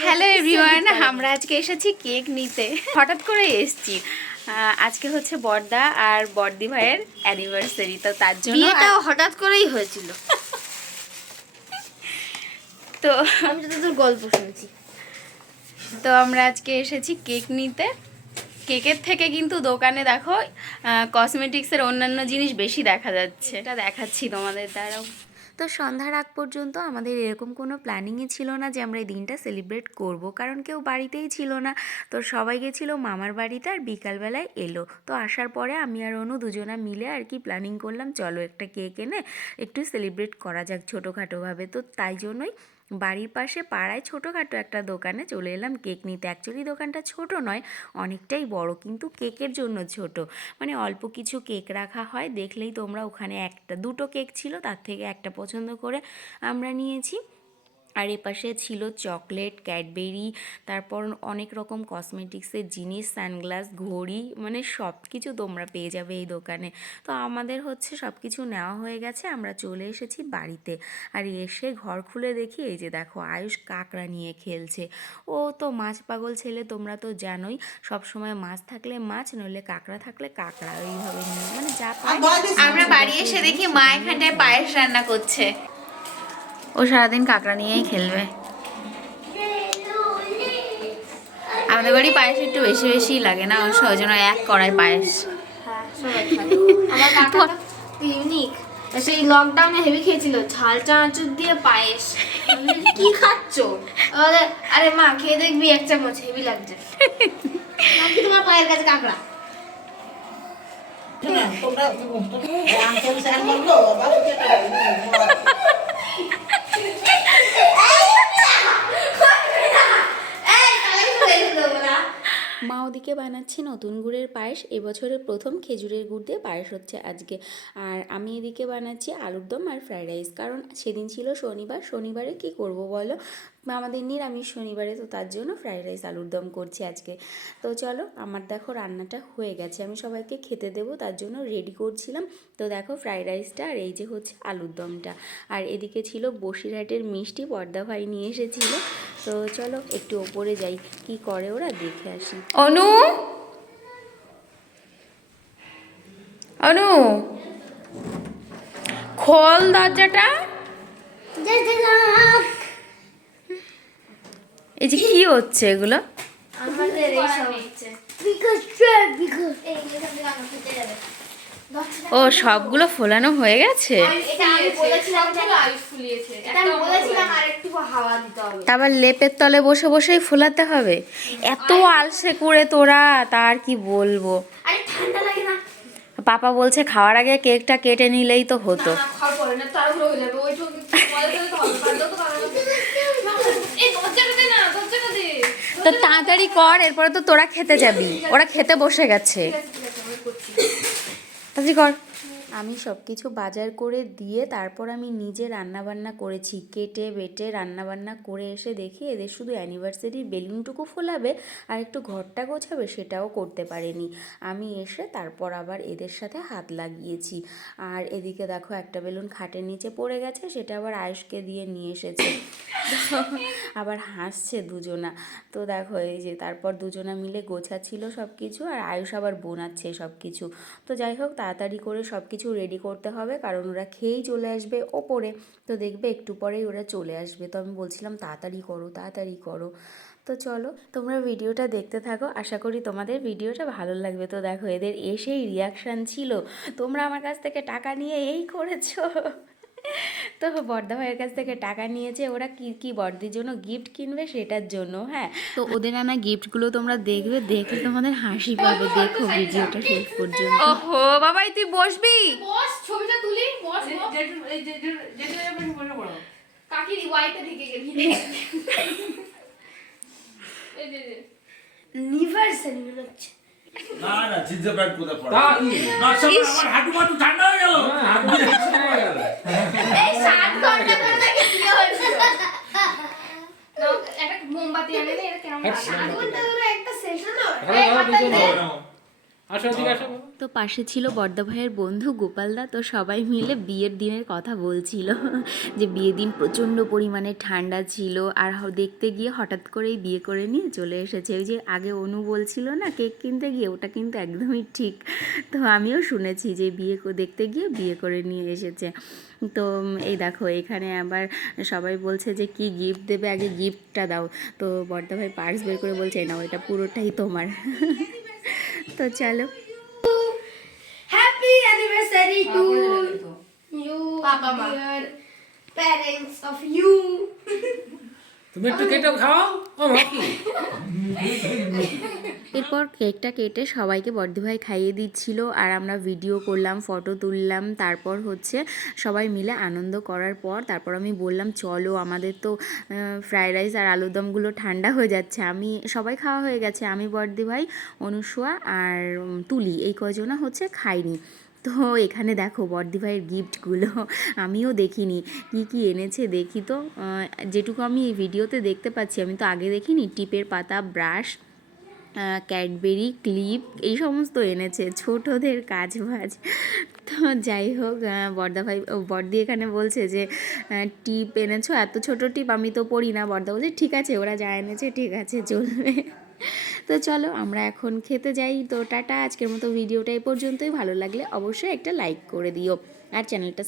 Hello everyone আমরা আজকে এসেছি কেক নিতে। হঠাৎ করে এসেছি। আজকে হচ্ছে বর্দা আর বর্দি ভাইয়ের অ্যানিভার্সারি তো তার জন্য বিয়েটাও হঠাৎ করেই হয়েছিল। তো আমি তো তোর গল্প শুনছি। তো আমরা আজকে এসেছি কেক নিতে। কেকের থেকে কিন্তু দোকানে দেখো কসমেটিক্সের অন্যান্য জিনিস বেশি দেখা যাচ্ছে। এটা দেখাচ্ছি তোমাদের দ্বারাও তো সন্ধ্যার আগ পর্যন্ত আমাদের এরকম কোনো প্ল্যানিংই ছিল না যে আমরা এই দিনটা সেলিব্রেট করব। কারণ কেউ বাড়িতেই ছিল না। তো সবাই গেছিল, মামার বাড়িতে আর বিকালবেলায় এলো। তো আসার পরে আমি আর অনু দুজনা মিলে আর কি প্ল্যানিং করলাম, চলো একটা কেক এনে একটু সেলিব্রেট করা যাক ছোটোখাটোভাবে। তো তাই জন্যই বাড়ির পাশে পাড়ায় ছোটোখাটো একটা দোকানে চলে এলাম। কেক নিতে। অ্যাকচুয়ালি দোকানটা ছোট নয়, অনেকটাই বড়, কিন্তু কেকের জন্য ছোট। মানে অল্প কিছু কেক রাখা হয়। দেখলেই তোমরা ওখানে একটা, দুটো কেক ছিল, তার থেকে একটা পছন্দ করে আমরা নিয়েছি। আর এপাশে ছিল চকলেট ক্যাডবেরি তারপর অনেক রকম কসমেটিক্সের জিনিস সানগ্লাস ঘড়ি মানে সব কিছু তোমরা পেয়ে যাবে এই দোকানে। তো আমাদের হচ্ছে সব কিছু নেওয়া হয়ে গেছে আমরা চলে এসেছি বাড়িতে। আর এসে ঘর খুলে দেখি এই যে দেখো আয়ুষ কাকড়া নিয়ে খেলছে। ও তো মাছ পাগল ছেলে তোমরা তো জানোই সব সময় মাছ থাকলে মাছ নইলে কাঁকড়া থাকলে কাঁকড়া এইভাবে নিয়ে। মানে যা আমরা বাড়ি এসে দেখি মা এখানটায় পায়েস রান্না করছে। ও সারাদিন কাঁকড়া নিয়েই খেলবে। আমাদের বাড়ি পায়েস একটু বেশি বেশি লাগে না অবশ্য ওই জন্য এক কড়াই পায়েস। হ্যাঁ ইউনিক সেই লকডাউনে হেভি খেয়েছিল ঝাল চানাচুর দিয়ে পায়েস। কি খাচ্ছ? আরে আরে মা খেয়ে দেখবি এক চামচ হেভি লাগছে। তোমার পায়ের কাছে কাঁকড়া? হয়েছে তোমরা? মা ওদিকে বানাচ্ছে নতুন গুড়ের পায়েস। এবছরের প্রথম খেজুরের গুড় দিয়ে পায়েস হচ্ছে আজকে। আর আমি এদিকে বানাচ্ছি আলুর দম আর ফ্রাইড রাইস। কারণ সেদিন ছিল শনিবার। শনিবারে কি করব বলো? আমাদের নিরামিষ শনিবারে তো তার জন্য ফ্রাইড রাইস আলুর দম করছি আজকে। তো চলো আমার দেখো রান্নাটা হয়ে গেছে। আমি সবাইকে খেতে দেবো তার জন্য রেডি করছিলাম। তো দেখো ফ্রাইড রাইসটা আর এই যে হচ্ছে আলুর দমটা। আর এদিকে ছিল বসিরহাটের মিষ্টি পর্দা ভাই নিয়ে এসেছিল। তো চলো একটু ওপরে যাই কি করে ওরা দেখে আসি। অনু? অনু? খোল দরজাটা। এই যে কি হচ্ছে এগুলো? আমাদের এই সব। হচ্ছে। ও সবগুলো ফোলানো হয়ে গেছে? এটা আমি বলেছিলাম যে এটা আমি বলেছিলাম আর একটু হাওয়া দিতে হবে। তারপর লেপের তলে বসে বসেই ফোলাতে হবে। এত আলসে করে তোরা তার কি বলব? আরে ঠান্ডা লাগে না। পাপা বলছে খাওয়ার আগে কেকটা কেটে নিলেই তো হতো না খাওয়ার পরে না তাড়াহুড়ো হয়ে যাবে ওই জন্য বলে দিলে তো হবে পারলেও তো পারবে না। এই দরজাটা দে না দরজাটা দে তো তাড়াতাড়ি কর এরপরে তো তোরা খেতে যাবি। ওরা খেতে বসে গেছে। তাড়াতাড়ি কর। আমি সব কিছু বাজার করে দিয়ে তারপর আমি নিজে রান্নাবান্না করেছি। কেটে, বেটে রান্নাবান্না করে এসে দেখি এদের শুধু অ্যানিভার্সারির বেলুনটুকু ফোলাবে আর একটু ঘরটা গোছাবে সেটাও করতে পারেনি। আমি এসে তারপর আবার এদের সাথে হাত লাগিয়েছি। আর এদিকে দেখো একটা বেলুন খাটের নিচে পড়ে গেছে, সেটা আবার আয়ুষকে দিয়ে নিয়ে এসেছে। আবার হাসছে দুজনা। তো দেখো এই যে তারপর দুজনা মিলে গোছাচ্ছিল সব কিছু আর আয়ুষ আবার বোনাচ্ছে সব কিছু তো যাই হোক, তাড়াতাড়ি করে সব কিছু রেডি করতে হবে, কারণ ওরা খেয়েই চলে আসবে ওপরে। তো দেখবে একটু পরেই ওরা চলে আসবে। তো আমি বলছিলাম, তাড়াতাড়ি করো তাড়াতাড়ি করো। তো চলো, তোমরা ভিডিওটা দেখতে থাকো। আশা করি তোমাদের ভিডিওটা ভালো লাগবে। তো দেখো, এদের এসেই রিয়াকশান ছিল। তোমরা আমার কাছ থেকে টাকা নিয়ে এই করেছ। তো বর্দা ভাইয়ের কাছ থেকে টাকা নিয়েছে ওরা কি কি বর্দির জন্য গিফট কিনবে সেটার জন্য হ্যাঁ। তো ওদের আনা গিফটগুলো তোমরা দেখবে দেখলে তোমাদের হাসি পাবে দেখো ভিডিওটা শেষ পর্যন্ত। ওহো বাবাই তুই বসবি? বস ছবিটা তুলি বস কাকি ওয়াইটা ঢেকে গেলি। লিভার সেলিব্রেট হচ্ছে। না না প্যান্ট কোথায় না সব আমার হাঁটু মাটু ঠান্ডা হয়ে গেল এই সাত ঘণ্টা ধরে নাকি বিয়ে হয়েছিল নাও, একটা মোমবাতি আনে নে, এটা তো পাশে ছিল বর্দা ভাইয়ের বন্ধু গোপালদা তো সবাই মিলে বিয়ের দিনের কথা বলছিল যে বিয়ের দিন প্রচণ্ড পরিমাণে ঠান্ডা ছিল আর দেখতে গিয়ে হঠাৎ করেই বিয়ে করে নিয়ে চলে এসেছে। ওই যে আগে অনু বলছিল না, কেক কিনতে গিয়ে ওটা কিন্তু একদমই ঠিক। তো আমিও শুনেছি যে বিয়ে দেখতে গিয়ে বিয়ে করে নিয়ে এসেছে। তো এই দেখো, এখানে আবার সবাই বলছে যে কি গিফট দেবে, আগে গিফটটা দাও। তো বর্দা ভাই পার্স বের করে বলছে নাও, এটা পুরোটাই তোমার। তো চলো হ্যাপি অ্যানিভার্সারি টু ইউ বাবা মা প্যারেন্টস অফ ইউ তুমি একটু কেটে খাও, ও এরপর কেকটা কেটে সবাইকে বর্ধিভাই খাইয়ে দিচ্ছিল আর আমরা ভিডিও করলাম, ফটো তুললাম, তারপর হচ্ছে সবাই মিলে আনন্দ করার পর তারপর আমি বললাম, চলো, আমাদের তো ফ্রায়েড রাইস আর আলুর দমগুলো ঠান্ডা হয়ে যাচ্ছে। আমি, সবাই খাওয়া হয়ে গেছে। আমি বর্দি ভাই অনুসোয়া আর তুলি, এই কজনা হচ্ছে খাইনি। তো এখানে দেখো বর্দি ভাইয়ের গিফটগুলো, আমিও দেখিনি। কি কি এনেছে দেখি তো। যেটুকু আমি এই ভিডিওতে দেখতে পাচ্ছি, আমি তো আগে দেখিনি, টিপের পাতা, ব্রাশ ক্যাডবেরি, ক্লিপ, এই সমস্ত এনেছে, ছোটদের কাজ বাজ। তো যাই হোক বর্দা ভাই বর্দি এখানে বলছে যে টিপ এনেছো, এত ছোট টিপ আমি তো পড়ি না বর্দা বলছে, ঠিক আছে, ওরা যা এনেছে, ঠিক আছে, চলবে। তো চলো আমরা এখন খেতে যাই। তো টাটা, আজকের মতো ভিডিওটা এই পর্যন্তই। ভালো লাগলে অবশ্যই একটা লাইক করে দিও। আর চ্যানেলটা